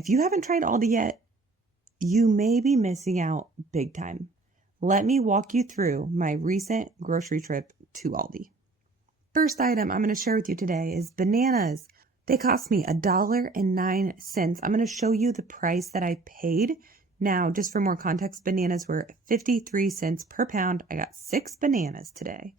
if you haven't tried Aldi yet, you may be missing out big time. Let me walk you through my recent grocery trip to Aldi. First item I'm going to share with you today is bananas. They cost me $1.09. I'm going to show you the price that I paid. Now, just for more context, bananas were 53 cents per pound. I got 6 bananas today.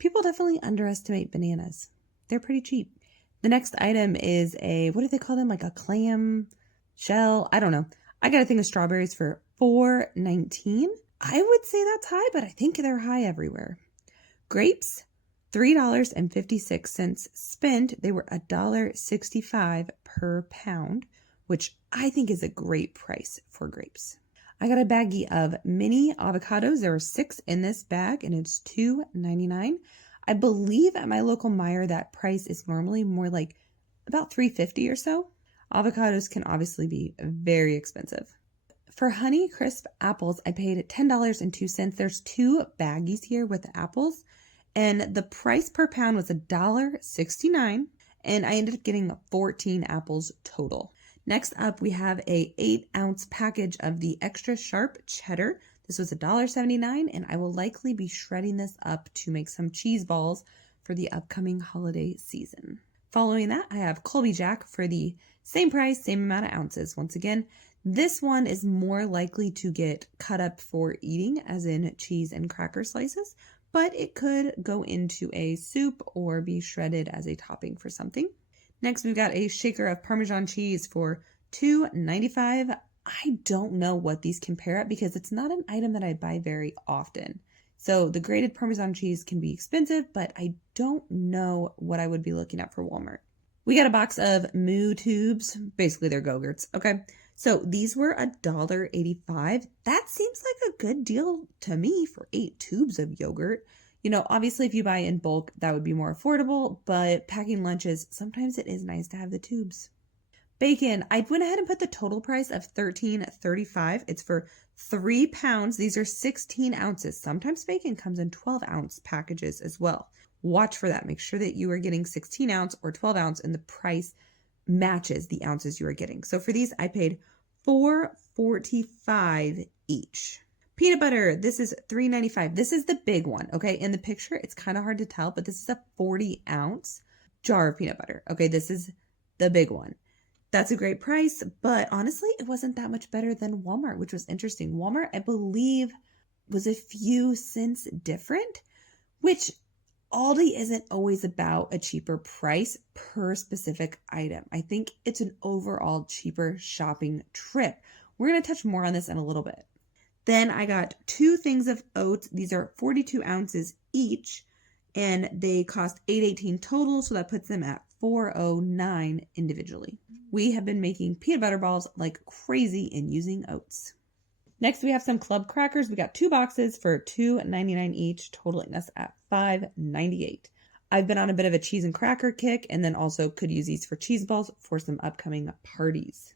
People definitely underestimate bananas. They're pretty cheap. The next item is what do they call them? Like a clam shell? I don't know. I got a thing of strawberries for $4.19. I would say that's high, but I think they're high everywhere. Grapes, $3.56 spent. They were $1.65 per pound, which I think is a great price for grapes. I got a baggie of mini avocados. There are 6 in this bag and it's $2.99. I believe at my local Meijer that price is normally more like about $3.50 or so. Avocados can obviously be very expensive. For Honey Crisp apples, I paid $10.02. There's 2 baggies here with apples, and the price per pound was $1.69, and I ended up getting 14 apples total. Next up, we have a 8-ounce package of the extra sharp cheddar. This was $1.79, and I will likely be shredding this up to make some cheese balls for the upcoming holiday season. Following that, I have Colby Jack for the same price, same amount of ounces. Once again, this one is more likely to get cut up for eating, as in cheese and cracker slices, but it could go into a soup or be shredded as a topping for something. Next, we've got a shaker of Parmesan cheese for $2.95. I don't know what these compare at because it's not an item that I buy very often. So the grated Parmesan cheese can be expensive, but I don't know what I would be looking at for Walmart. We got a box of Moo tubes. Basically, they're Go-Gurts. Okay. So these were $1.85. That seems like a good deal to me for 8 tubes of yogurt. You know, obviously, if you buy in bulk, that would be more affordable, but packing lunches, sometimes it is nice to have the tubes. Bacon, I went ahead and put the total price of $13.35. It's for 3 pounds. These are 16 ounces. Sometimes bacon comes in 12-ounce packages as well. Watch for that. Make sure that you are getting 16-ounce or 12-ounce and the price matches the ounces you are getting. So for these, I paid $4.45 each. Peanut butter, this is $3.95. This is the big one, okay? In the picture, it's kind of hard to tell, but this is a 40-ounce jar of peanut butter. Okay, this is the big one. That's a great price, but honestly, it wasn't that much better than Walmart, which was interesting. Walmart, I believe, was a few cents different, which Aldi isn't always about a cheaper price per specific item. I think it's an overall cheaper shopping trip. We're going to touch more on this in a little bit. Then I got 2 things of oats. These are 42 ounces each, and they cost $8.18 total, so that puts them at $4.09 individually. We have been making peanut butter balls like crazy and using oats. Next, we have some club crackers. We got 2 boxes for $2.99 each, totaling us at $5.98. I've been on a bit of a cheese and cracker kick, and then also could use these for cheese balls for some upcoming parties.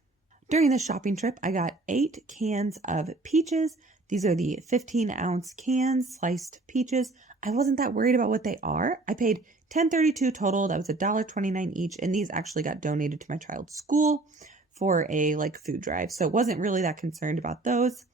During this shopping trip, I got 8 cans of peaches. These are the 15-ounce cans, sliced peaches. I wasn't that worried about what they are. I paid $10.32 total. That was $1.29 each, and these actually got donated to my child's school for a food drive, so wasn't really that concerned about those.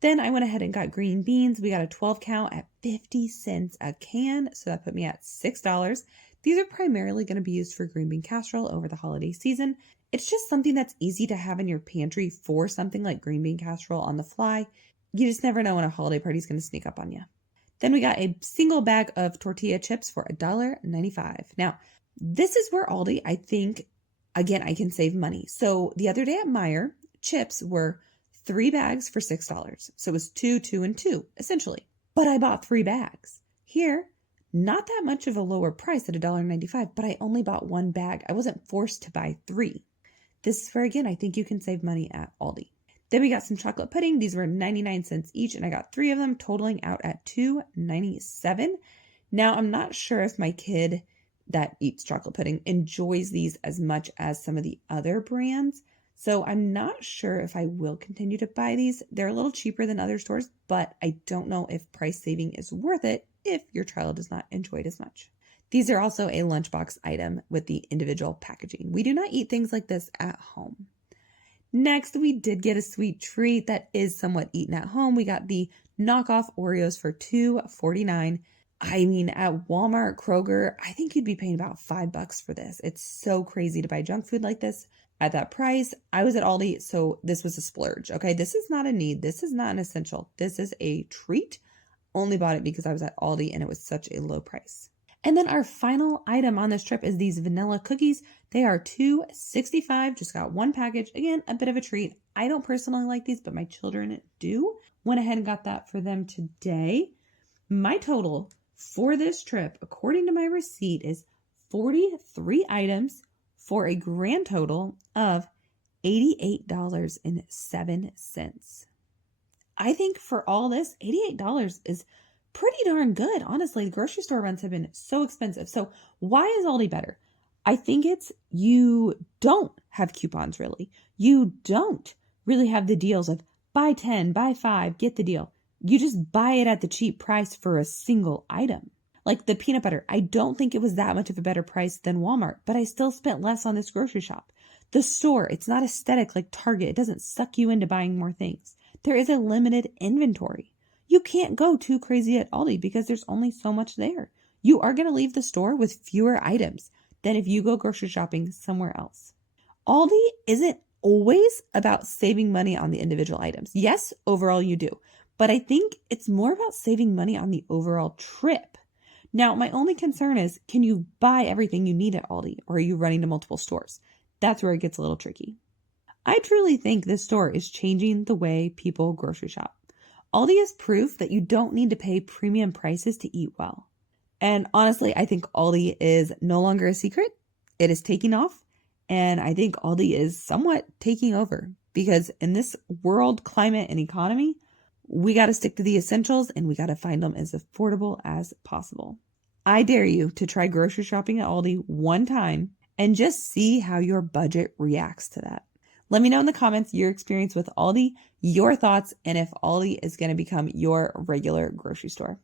Then I went ahead and got green beans. We got a 12 count at 50 cents a can, so that put me at $6. These are primarily going to be used for green bean casserole over the holiday season. It's just something that's easy to have in your pantry for something like green bean casserole on the fly. You just never know when a holiday party is going to sneak up on you. Then we got a single bag of tortilla chips for $1.95. Now, this is where Aldi, I think, again, I can save money. So the other day at Meijer, chips were 3 bags for $6. So it was 2, 2, and 2, essentially. But I bought 3 bags. Here, not that much of a lower price at $1.95, but I only bought 1 bag. I wasn't forced to buy 3. This is where, again, I think you can save money at Aldi. Then we got some chocolate pudding. These were 99 cents each, and I got 3 of them, totaling out at $2.97. Now, I'm not sure if my kid that eats chocolate pudding enjoys these as much as some of the other brands, so I'm not sure if I will continue to buy these. They're a little cheaper than other stores, but I don't know if price saving is worth it if your child does not enjoy it as much. These are also a lunchbox item with the individual packaging. We do not eat things like this at home. Next, we did get a sweet treat that is somewhat eaten at home. We got the knockoff Oreos for $2.49. I mean, at Walmart, Kroger, I think you'd be paying about $5 for this. It's so crazy to buy junk food like this at that price. I was at Aldi, so this was a splurge. Okay, this is not a need. This is not an essential. This is a treat. Only bought it because I was at Aldi and it was such a low price. And then our final item on this trip is these vanilla cookies. They are $2.65. Just got one package. Again, a bit of a treat. I don't personally like these, but my children do. Went ahead and got that for them today. My total for this trip, according to my receipt, is 43 items for a grand total of $88.07. I think for all this, $88 is pretty darn good. Honestly, the grocery store rents have been so expensive. So why is Aldi better? I think it's you don't have coupons really. You don't really have the deals of buy 10, buy 5, get the deal. You just buy it at the cheap price for a single item. Like the peanut butter, I don't think it was that much of a better price than Walmart, but I still spent less on this grocery shop. The store, it's not aesthetic like Target. It doesn't suck you into buying more things. There is a limited inventory. You can't go too crazy at Aldi because there's only so much there. You are going to leave the store with fewer items than if you go grocery shopping somewhere else. Aldi isn't always about saving money on the individual items. Yes, overall you do. But I think it's more about saving money on the overall trip. Now, my only concern is, can you buy everything you need at Aldi, or are you running to multiple stores? That's where it gets a little tricky. I truly think this store is changing the way people grocery shop. Aldi is proof that you don't need to pay premium prices to eat well. And honestly, I think Aldi is no longer a secret. It is taking off. And I think Aldi is somewhat taking over because in this world, climate, and economy, we got to stick to the essentials and we got to find them as affordable as possible. I dare you to try grocery shopping at Aldi one time and just see how your budget reacts to that. Let me know in the comments your experience with Aldi, your thoughts, and if Aldi is going to become your regular grocery store.